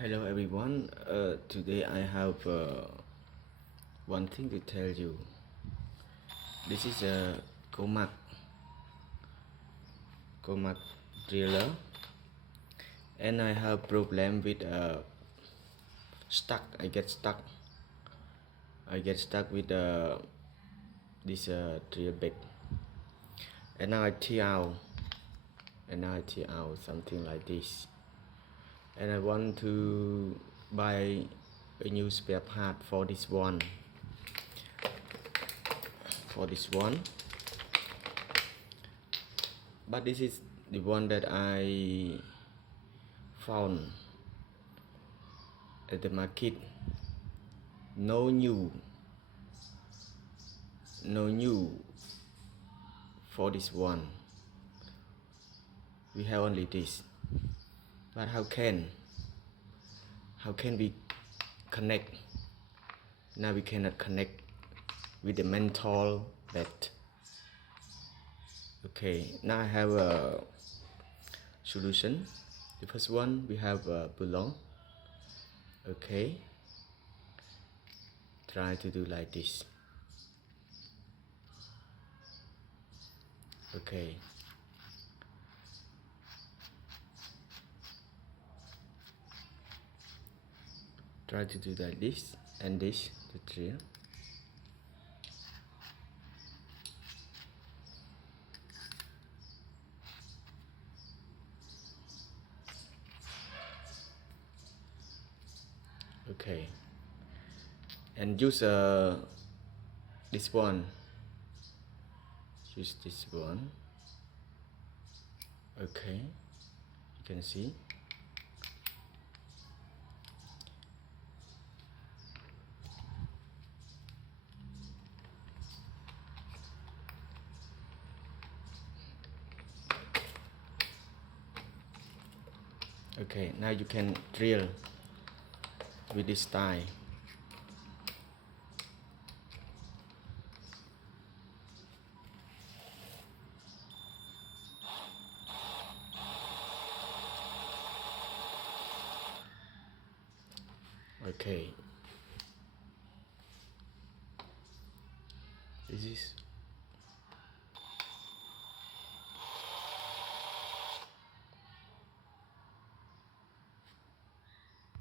Hello everyone. Today I have one thing to tell you. This is a Komax driller, and I have problem with stuck. I get stuck. With this drill bit, and now I tear out. Something like this. And I want to buy a new spare part for this one. But this is the one that I found at the market. No new for this one. We have only this. But how can we connect? Now we cannot connect with the menthol bed. Okay, now I have a solution. The first one, we have a boulon. Okay, try to do like this. Okay, try to do like this and this, the drill. Okay, and use this one. Use this one. Okay, you can see. Okay, now you can drill with this style. Okay, this is